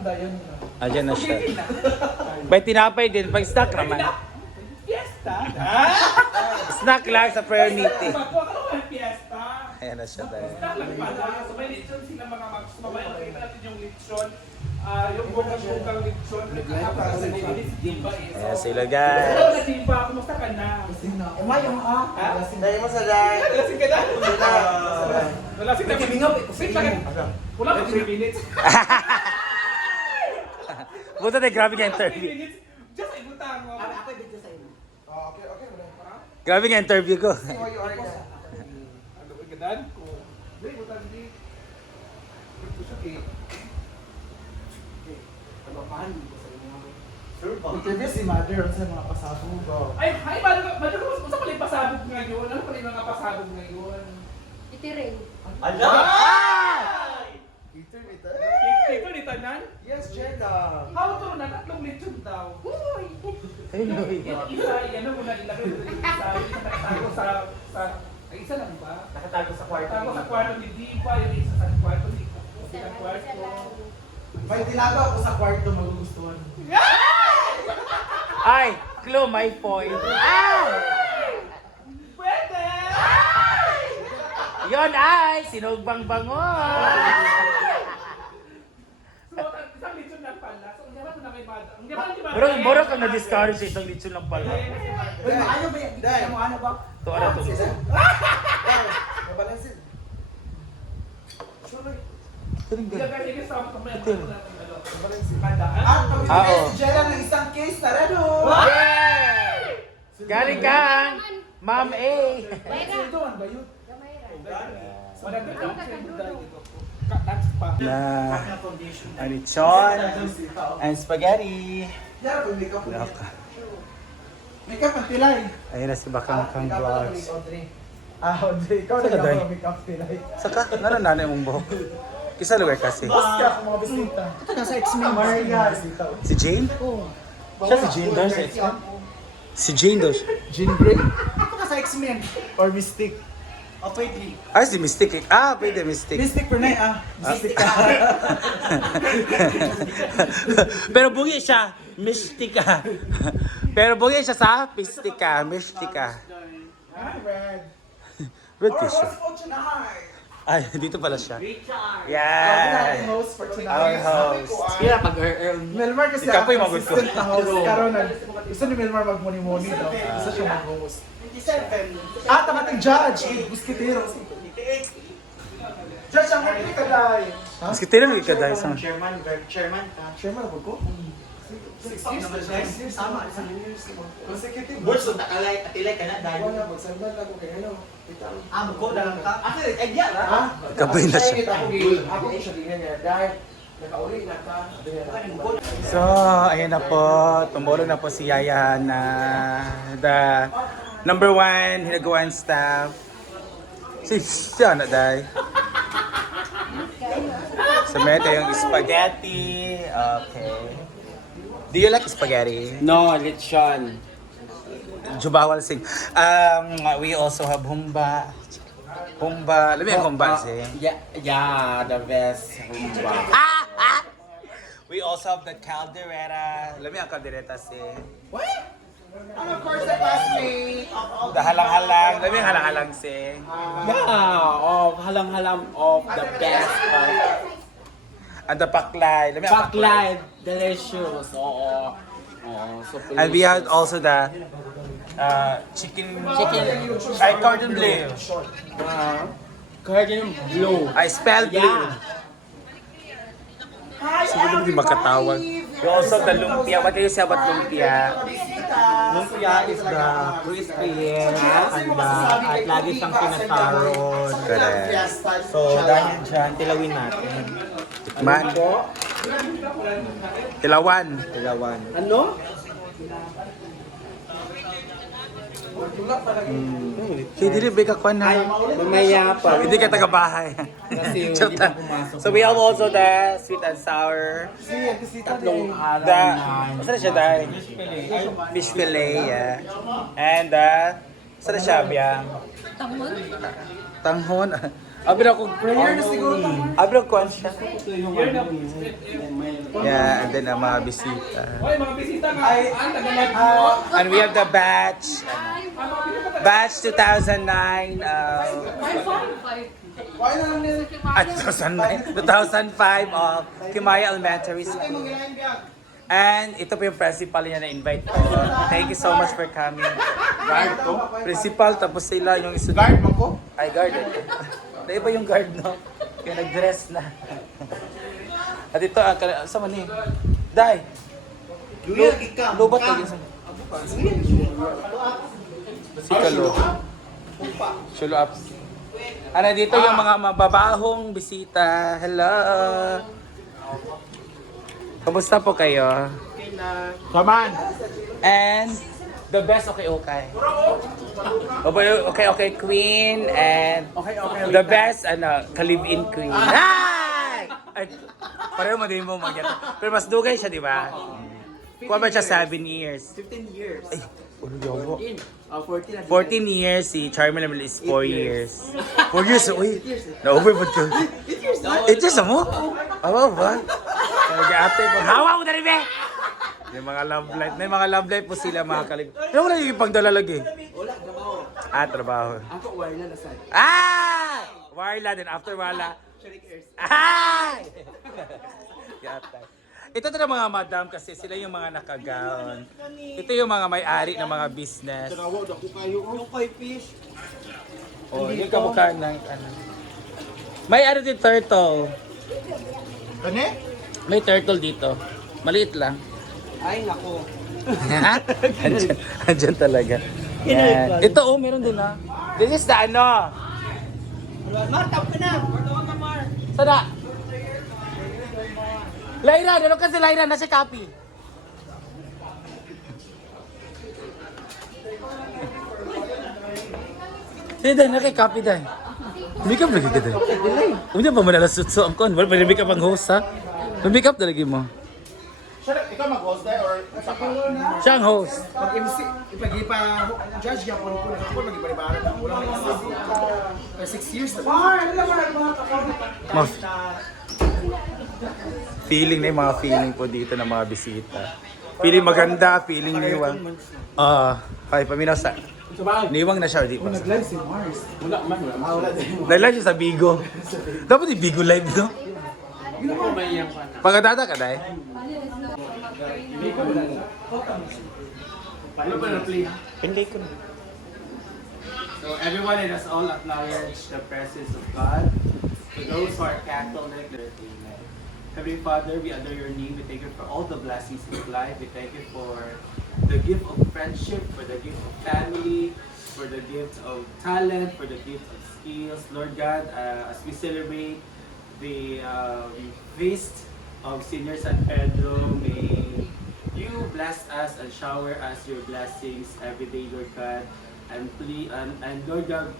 dayon. Ayan na siya. May tinapay din, pag snack naman. Fiesta? Snack lang sa prayer meeting. Bago ako ng fiesta. Ayan na siya dahil. Snack lang pala. So may lechon sila mga mags. Mamaya makita natin yung lechon. Yung bungang lechon. Nakakapasa ni Diba eh. Ayan sila Hello guys. na Diba, kumusta ka na? Umay yung Ha? Dahil mo sa dahil. Lasing ka na? Lasing na. Wait lang. Wala ka 3 minutes. Buta na grabe nga 3 interview. minutes. Just ibutang mo. Ako yung video sa'yo. Okay. Grabe nga interview ko. See where you are guys. Ano ba gadan ko? Wait, butang di. Ito siya eh. Interview si Mother sa mga pasabog. Ay, bago ka pala yung pasabog ngayon? Ano pala yung mga pasabog ngayon? Itiring. Ito ni Tanan? Yes, Jenna. How to na? Tatlong lechon daw. Isa, ano mo na ilagay mo isa nakatago ay isa lang ba? Nakatago sa kwarto. Nakatago sa kwarto ni Diva, yung isa sa kwarto ni Isa lang, kwarto. isa lang. May tinago ako sa kwarto magugustuhan. Ay, clue, my point. Pwede! Yon ay, sinugbang bangon. So, isang lechon lang pala. So, ang yaman mo na kay Mada. Ang yaman ni Mada. Bro, bora ka na-discourage sa isang lechon lang pala. Uy, ano ba yan? Dahil mo ano ba? Ito, ano to? Mabalansin. Sorry. Ilagay niya sa kamay. Mabalansin. Mada. At Oo. pag-ibigay si Jenna ng isang case, sarado! Yay! Galing kang Ma'am A. Mayra. Doon ba yun? Gamayra. Wala ka daw. That's pa. Na lechon and spaghetti. Yara, pag makeup mo. Loka. Makeup ang pilay. Ayun na si Bakang Kang Vlogs. Audrey. Ikaw Saka na doy. yung makeup pilay. Saka, nanay mong buhok. Kisa lugar kasi. Basta ako mga bisita. Ito na sa X-Men. Maria. Si Jane? Siya si Jane daw siya. Si Jane daw siya. Jean Grey? Ito na sa X-Men. Or Mystic. O, pwede. Ay, si Mystic. Ah, pwede Mystic. Mystic Pernay, Mystic ka. Pero bungi siya. Mystica. Pero bungi siya sa Mystica. Mystica. Red. Red Or siya. what's for tonight? Ay, dito pala siya. Our Yeah. host for tonight. Our host. Kaya Melmar kasi Ikaw po yung mag-host ko. assistant na host. Karon gusto ni Melmar mag-muni-muni daw. Gusto siya mag-host. 27. Tamating judge. Buskitero. Judge, ang huli ka dahil. Mas kitira mo ka dahil sa... Chairman ka. Chairman ako ko? 6 years. Tama, isang years. Consecutive. Board so nakalay atilay ka na dahil. Wala, magsandal ako kay ano. Ko dalam ka. Ako idea ra. Ha? Kabay na siya. Ako siya din niya. Dahil nakauli na ka. So, ayun na po. Tumulong na po si Yaya na the number 1 hinaguan staff. Siya na dahil. So, meron yung spaghetti. Okay. Do you like spaghetti? No, lechon. Jubawal sing. We also have humba. Humba. Alam mo yung humba sing? Yeah, the best humba. We also have the caldereta. Alam mo yung caldereta sing? What? And of course, the classmate of all The halang-halang. Alam mo yung halang-halang sing? Yeah, of halang-halang of the best of And the paklay. Alam mo yung baklay, delicious. Oo. Oo, so And we had also the chicken. Ay, cordon bleu. Cardinal blue. I spelled blue. Yeah. Siguro hindi makatawag. We also have the lumpia. What do you say about lumpia? Lumpia is the crispy and at lagi siyang pinataron. Correct. So dahil dyan, tilawin natin. Tikman. Tilawan. Tilawan. Ano? Kaya dili ba ka na? Mamaya pa. Hindi ka taga-bahay. Kasi Joke hindi pa lang. pumasok. So we have also the sweet and sour. Tatlong araw The, na. saan na siya dahil? Fish fillet, yeah. And saan na siya, Biang? Tangon. Tanghon. Abra ko Prayer na siguro to. Abra ko siya. Yun na. Yeah, and then ang mga bisita. Oy, mga bisita nga. Ang tagalog. And we have the batch. Batch 2009. Why na lang nila? 2009. 2005 of Kimaya Elementary School. And ito po yung principal niya na-invite ko. Thank you so much for coming. Guard to? Principal, tapos sila yung isa. Guard mo ko? Ay, guard. Na iba yung guard, no? Kaya nag-dress na. At ito, sa mani. Day! Lubat lagi sa... Si Kalo. Shulo up. Ano, dito yung mga mababahong bisita. Hello! Kamusta po kayo? Come on! And the best okay. Okay, queen and the best ka-live-in queen. Ay! Ay, pareho mo din mo Pero mas dugay siya, di ba? Kuha ba siya 7 years? 15 years. Ay, ano yawa? 14 14 years, si Charmin naman is 4 years. 4 years, uy. Na-over mo ito. 8 years mo? Awa ba? Nag-ate po. Hawa mo na rin, be! May mga love life. May mga love life po sila, mga kalib. Ano mo na yung pagdala lagi? Wala, trabaho. Trabaho. Ako, wala na saan. Warla din. After wala. Sharik Airs. Yata. Ito na mga madam kasi sila yung mga nakagaon. Ito yung mga may-ari ng mga business. Tawag ako kayo. Yung kay fish. Oh, yung kamukha ng ano. May ano din turtle. Ano? May turtle dito. Maliit lang. Ay, nako. Andyan talaga. Yan. Ito meron din This is the ano. Mar, tap ka na. Tawag ka, Mar. Sada. Lyra, dalo kasi Lyra na si copy. Sige dahil, nakikopy dahil. Make up lagi ka dahil. Hindi pa manalasutso ang kon. Wala pa make up ang host ha. Make up talaga mo. Ikaw mag-host tayo or siguro na? Siya ang host. Pag-MC, ipag-ipa, judge niya kung ako mag-ibaribaran na ulang 6 years na. Feeling na yung mga feeling po dito ng mga bisita. Feeling maganda, feeling niwang. Ay, paminaw sa... Niwang na siya, di ba? Nag-live si Mars. Wala man. Wala din. Nag-live siya sa Bigo. Dapat yung Bigo live, no? Pagkatata ka, dahil? Hindi ko na. So everyone, let us all acknowledge the presence of God. To those who are Catholic, amen. Heavenly Father, we adore your name. We thank you for all the blessings of life. We thank you for the gift of friendship, for the gift of family, for the gift of talent, for the gift of skills. Lord God, as we celebrate the feast of Senior San Pedro, may you bless us and shower us your blessings every day, Lord God. And please, and Lord God,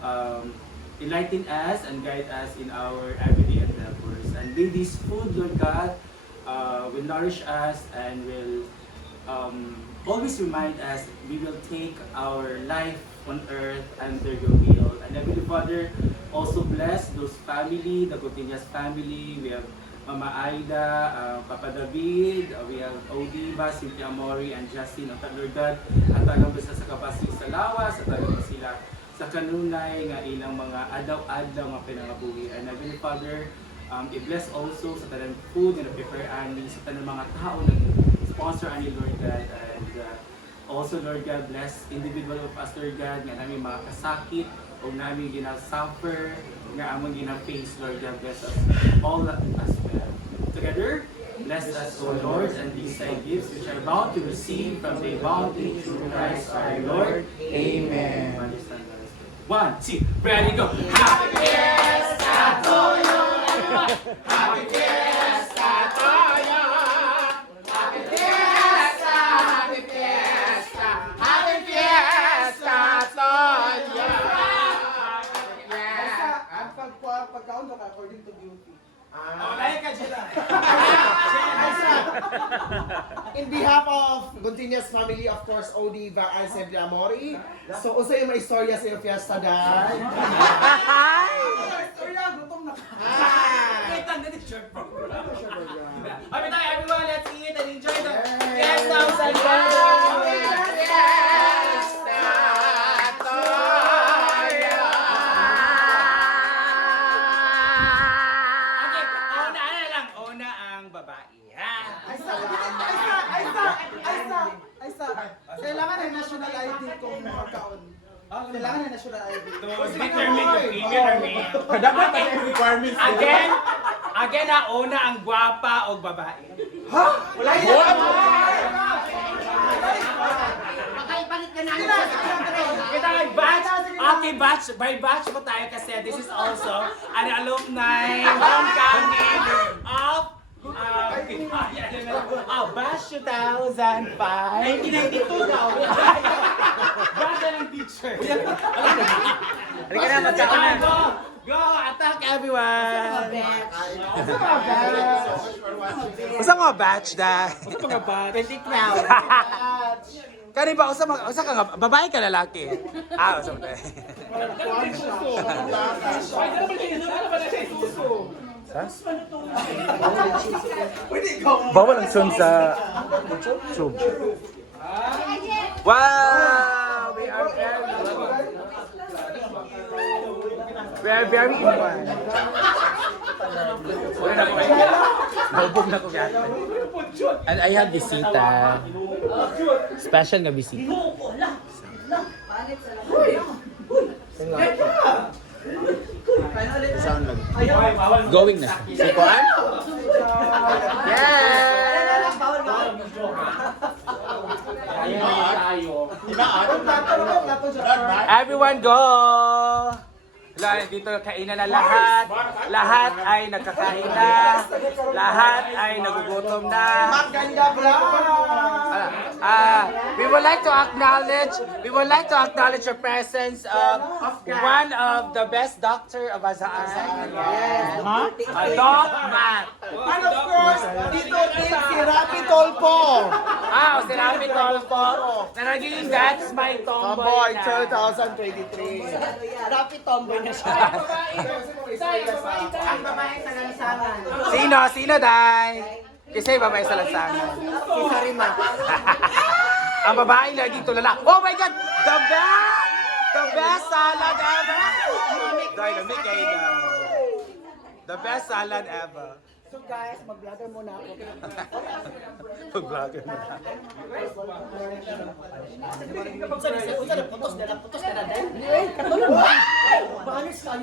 enlighten us and guide us in our everyday endeavors. And may this food, Lord God, will nourish us and will always remind us we will take our life on earth under your will. And Heavenly Father, also bless those family, the continuous family. We have Mama Aida, Papa David, we have Odiva, Cynthia Amori, and Justin. At Lord God, at tagang basta sa kapasig sa lawas, at tagang sila sa kanunay nga ilang mga adaw-adaw nga pinangabuhi. And Heavenly Father, i-bless also sa tanang food na prepare ani sa tanang mga tao na sponsor ani Lord God. And also Lord God, bless individual of us Lord God nga namin mga kasakit o namin ginasuffer nga among gina-face Lord God, bless us all as well. Together, bless us, O Lord, and these thy gifts which are bound to receive from thy bounty through Christ our Lord. Amen. 1, 2, ready, go! Happy Fiesta to you! Happy Fiesta to you! Happy Fiesta! Happy Fiesta! Happy Fiesta to you! Pagkaon ka according to beauty. Oh, lahat ka dyan. In behalf of Continuous Family, of course, OD Baan Sempre Amori. So, usa yung mga istorya sa iyong fiesta dahil. Istorya, gutom na ka. Hi! Everyone, let's eat and enjoy the Yes, Thousand Okay, una ang babae, ha? Kailangan ng national ID kung magkaon. Kailangan ng national ID. Determine the female or male. Dapat ang requirements. Again na una ang gwapa o babae. Wala yan! Makaipalit ka na. Kita batch, okay batch, by batch pa tayo kasi this is also an alumni homecoming of batch 2005. 1992 daw. Batch ng teacher. Halika na, magkaon na. Go! Attack everyone! Usa mga batch da. Ito mga batch. 20 crowd. Kani ba usa ka nga babae ka lalaki? Usa mo tayo. Bawal ang sun sa tube. Wow! We are very in one. Naubog na ko gata. And I have bisita. Special nga bisita. Sound lang. Going na siya. Si Kuan? Yes! Everyone go! Dito kainan na lahat. Lahat ay nagkakain na. Lahat ay nagugutom na. Maganda vlog! We would like to acknowledge the presence of one of the best doctor of Azaan. Yes. Doc Matt. And of course, dito din si Rapi Tolpo. Si Rapi Tolpo. Na naging That's My Tomboy Tomboy na. 2023. Rapi Tomboy na siya. Ang babae sa lansangan. Sino, Day? Kasi babae sa lansangan. Si Sarima. Ang babae na dito lalaki. Oh my God! The best! The best salad ever! Day, lamig kayo daw. The best salad ever. So guys, mag-vlogger muna ako. Mag-vlogger mo na. Putos na lang. Putos na lang. Katulog ba? Baalis ka.